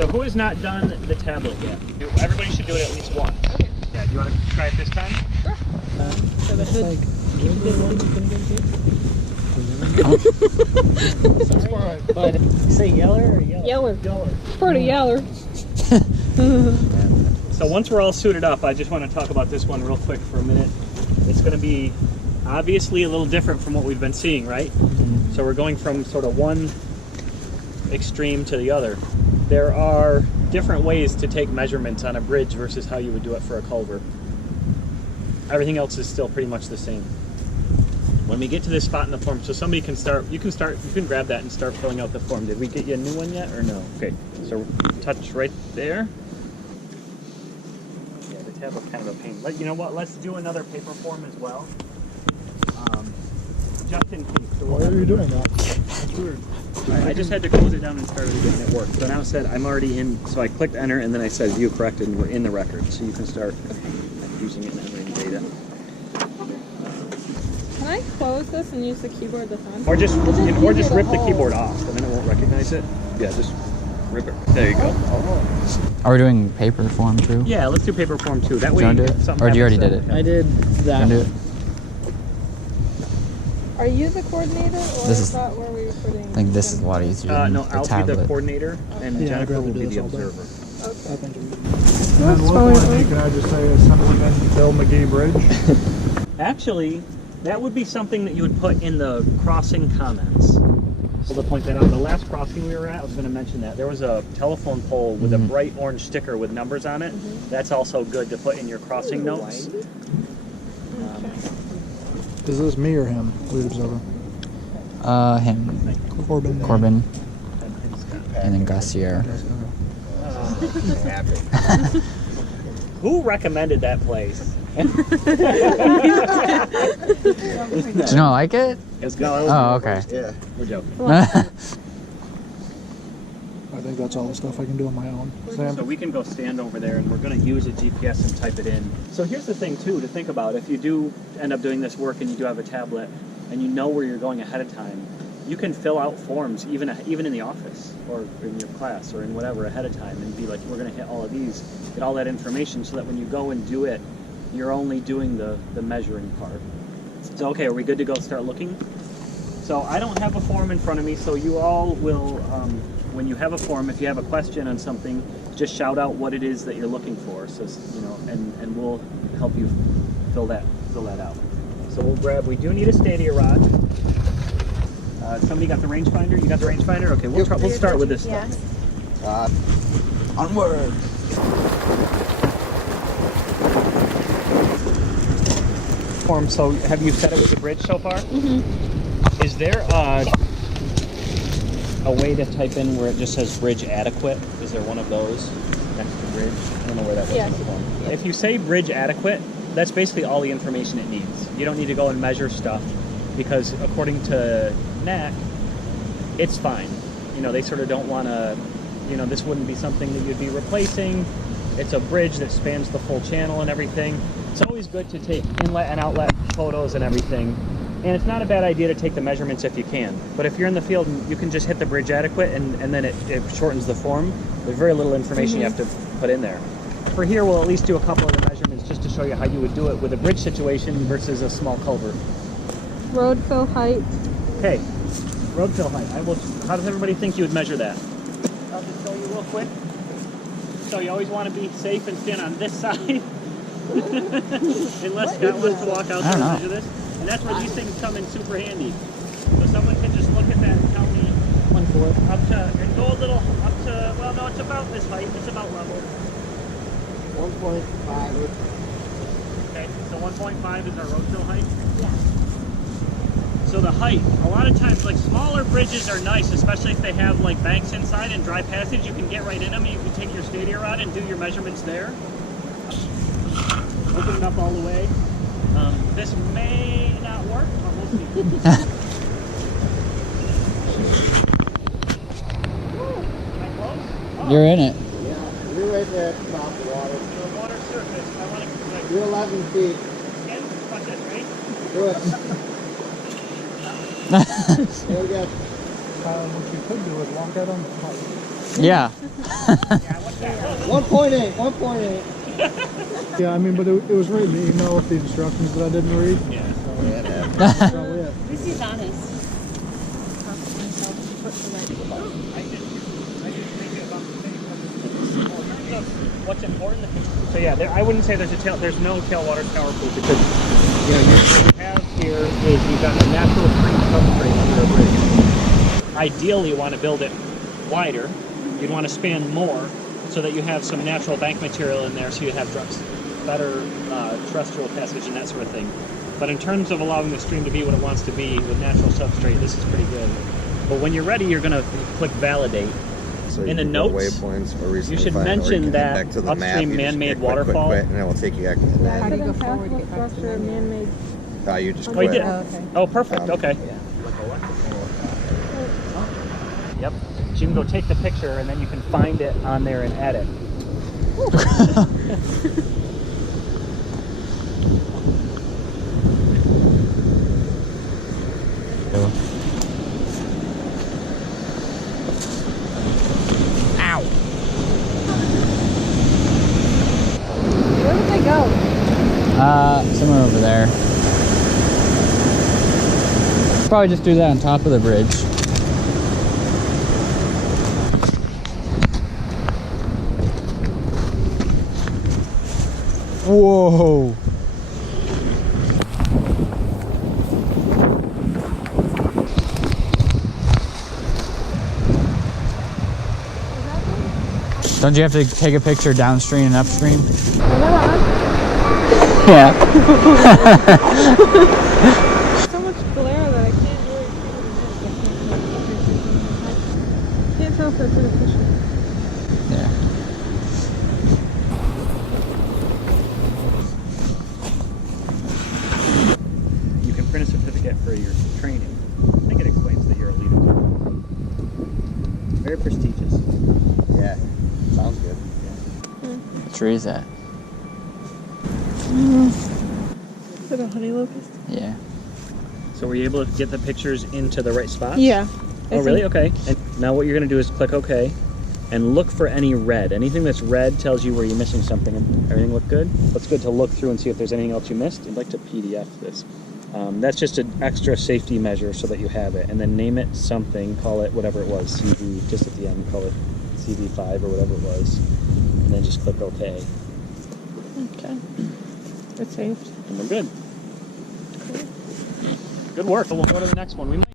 So who has not done the tablet yet? Everybody should do it at least once. Okay. Yeah, do you want to try it this time? Sure. So the hood. Say yeller or yeller? Yeller. Yeller. Part of yeller. So once we're all suited up, I just want to talk about this one real quick for a minute. It's going to be obviously a little different from what we've been seeing, right? So we're going from sort of one extreme to the other. There are different ways to take measurements on a bridge versus how you would do it for a culvert. Everything else is still pretty much the same. When we get to this spot in the form, so somebody can start, you can grab that and start filling out the form. Did we get you a new one yet or no? Okay, so touch right there. Yeah, the tablet's kind of a pain. You know what, let's do another paper form as well. Just in case. So why are you doing that? That's weird. I just had to close it down and start it again and it worked. So now it said I'm already in, so I clicked enter and then I said view corrected and we're in the record. So you can start using it and entering data. Can I close this and use the keyboard this time? Or just rip the keyboard off and then it won't recognize it. Yeah, just rip it. There you go. Are we doing paper form too? Yeah, let's do paper form too. That way you do it? Or you already did it? I did that. Do it? Are you the coordinator, or is that where we were putting? I think this is a lot easier than no, the I'll tablet. be the coordinator and Jennifer will be the observer. Okay. And then locally, can I just say Assemblyman Bill McGee Bridge? Actually, that would be something that you would put in the crossing comments. So to point that out, the last crossing we were at, I was going to mention that. There was a telephone pole with a bright orange sticker with numbers on it. That's also good to put in your crossing notes. Is this me or him, lead observer? Him. Corbin. Corbin. And then Gosier. Who recommended that place? Do you not like it? Oh, okay. Yeah, we're joking. I think that's all the stuff I can do on my own. Sam? So we can go stand over there and we're going to use a GPS and type it in. So here's the thing too to think about. If you do end up doing this work and you do have a tablet and you know where you're going ahead of time, you can fill out forms even in the office or in your class or in whatever ahead of time and be like, we're going to hit all of these, get all that information so that when you go and do it, you're only doing the measuring part. So okay, are we good to go start looking? So I don't have a form in front of me, so you all will, when you have a form, if you have a question on something, just shout out what it is that you're looking for. So and we'll help you fill that out. So we do need a stadia rod. Somebody got the rangefinder? You got the rangefinder? Okay, we'll start with this stuff. Onward. Form. So have you set it with the bridge so far? Mm-hmm. Is there a way to type in where it just says bridge adequate? Is there one of those next to bridge? I don't know where that was. Yeah. If you say bridge adequate, that's basically all the information it needs. You don't need to go and measure stuff because according to NAACC, it's fine. You know, they sort of don't want to, this wouldn't be something that you'd be replacing. It's a bridge that spans the full channel and everything. It's always good to take inlet and outlet photos and everything. And it's not a bad idea to take the measurements if you can. But if you're in the field, you can just hit the bridge adequate and then it shortens the form. There's very little information you have to put in there. For here, we'll at least do a couple of the measurements just to show you how you would do it with a bridge situation versus a small culvert. Road fill height. Okay, road fill height. How does everybody think you would measure that? I'll just show you real quick. So you always want to be safe and stand on this side. Unless Scott wants to walk out there and measure this. And that's where these things come in super handy. So someone can just look at that and tell me 1/4 up to, and go a little up to, well no, it's about this height, it's about level. 1.5. Okay, so 1.5 is our road fill height? Yeah. So the height, a lot of times like smaller bridges are nice, especially if they have like banks inside and dry passage, you can get right in them and you can take your stadia rod and do your measurements there. Open it up all the way. This may not work, but we'll see. Am I close? Oh. You're in it. Yeah, you're right there about the water. The water surface, I want to like, You're 11 feet. again, watch this, ready? Do it. There we go. What you could do is walk out on the pipe. Yeah. 1.8, 1.8. Yeah, I mean, but it was right in the email with the instructions that I didn't read. Yeah. That's probably it. This is honest. What's important? So yeah, I wouldn't say there's no tailwater scour pool because you know what you have here is you've got a natural free substrate under a bridge. Ideally, you want to build it wider. You'd want to span more so that you have some natural bank material in there, so you have better terrestrial passage and that sort of thing. But in terms of allowing the stream to be what it wants to be with natural substrate, this is pretty good. But when you're ready, you're going to click validate. So In the you go notes, waypoints or recently you should found, or mention can that head back to the map, upstream you just man-made get quick, waterfall. quick, and then we'll take you back. And How do then, you go forward? Get back to man-made. you just Oh, quit. you did? okay. Oh, perfect. Okay. Yep. So you can go take the picture, and then you can find it on there and edit. Ow. Where did they go? Somewhere over there. Probably just do that on top of the bridge. Whoa. Don't you have to take a picture downstream and upstream? Yeah. So much glare that I can't really can't tell if that's in a picture. Yeah. You can print a certificate for your training. I think it explains that you're a leader. Very prestigious. Yeah, sounds good. What tree is that? Is it a honey locust? Yeah. So were you able to get the pictures into the right spot? Yeah. Oh, really? Okay. And now what you're going to do is click OK and look for any red. Anything that's red tells you where you're missing something. And everything look good? That's good to look through and see if there's anything else you missed. I'd like to PDF this. That's just an extra safety measure so that you have it. And then name it something, call it whatever it was, CV, just at the end, call it CV5 or whatever it was. And then just click OK. Okay. It's saved. And we're good. Good work. We'll go to the next one. We might